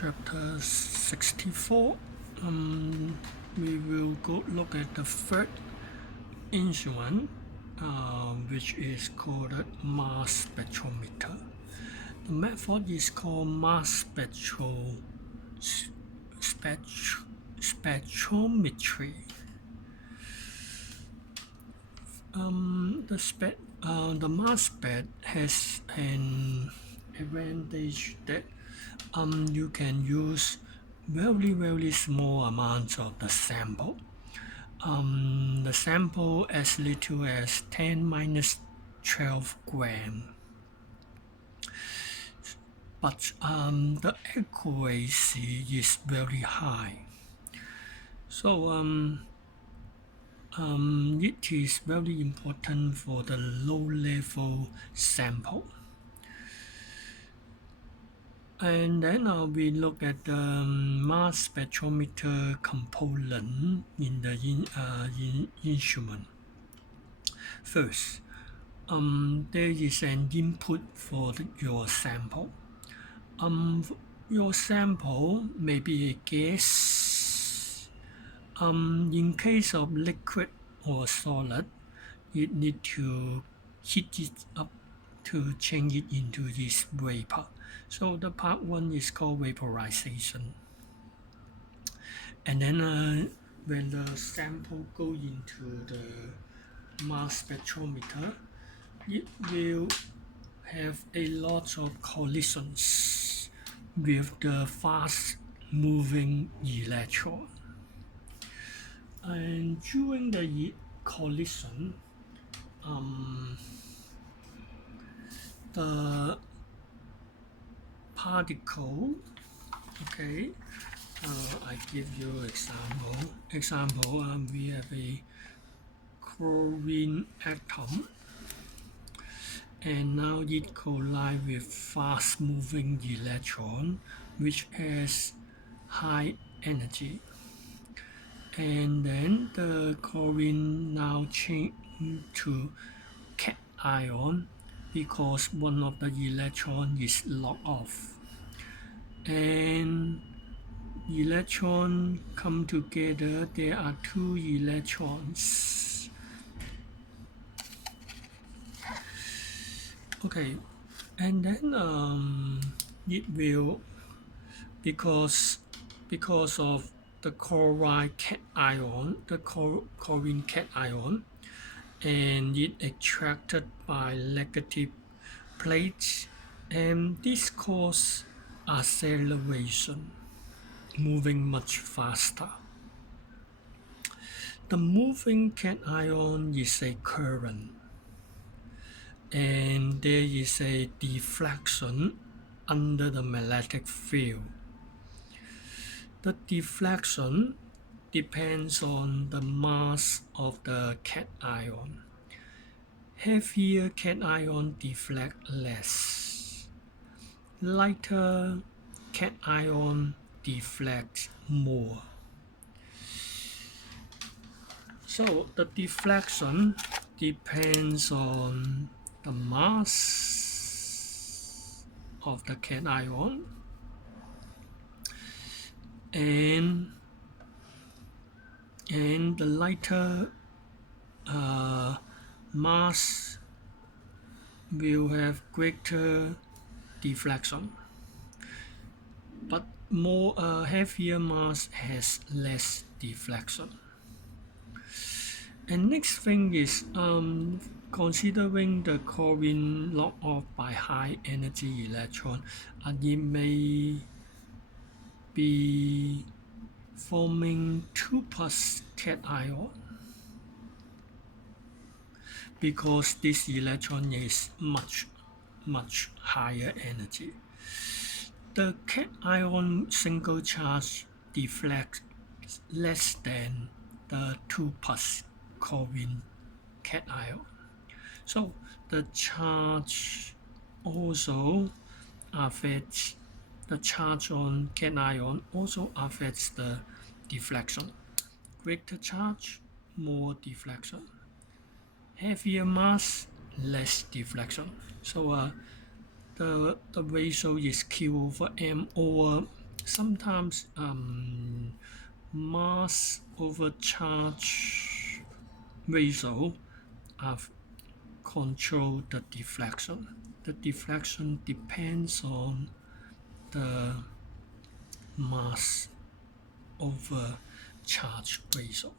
chapter 64. We will go look at the third instrument, which is called a mass spectrometer. The method is called mass spectrometry. The mass spec has an advantage that you can use very small amounts of the sample. The sample as little as 10-12 gram, but the accuracy is very high. So it is very important for the low-level sample. And then we look at the mass spectrometer component in the instrument. First, there is an input for your sample. Your sample may be a gas. In case of liquid or solid, you need to heat it up to change it into this vapor. So the part one is called vaporization. And then when the sample go into the mass spectrometer, it will have a lot of collisions with the fast moving electron. And during the collision, the particle, okay, I give you example. We have a chlorine atom, and now it collides with fast moving electron which has high energy, and then the chlorine now change to cation because one of the electron is locked off, and electrons come together. There are two electrons. Okay, and then it will, because of the chloride cation, the chlorine cation, and it attracted by negative plates, and this causes acceleration, moving much faster. The moving cation is a current, and there is a deflection under the magnetic field. The deflection depends on the mass of the cation. Heavier cation deflect less. Lighter cation deflect more. So the deflection depends on the mass of the cation, and the lighter mass will have greater deflection, but more heavier mass has less deflection. And next thing is considering the chlorine locked off by high energy electron, it may be forming 2+ cation because this electron is much higher energy. The cation single charge deflects less than the 2+ chlorine cation. So the charge also affects the charge on cation, also affects the deflection. Greater charge, more deflection. Heavier mass, less deflection. So the ratio is Q/M, or sometimes mass overcharge ratio have control the deflection. The deflection depends on the mass overcharge ratio.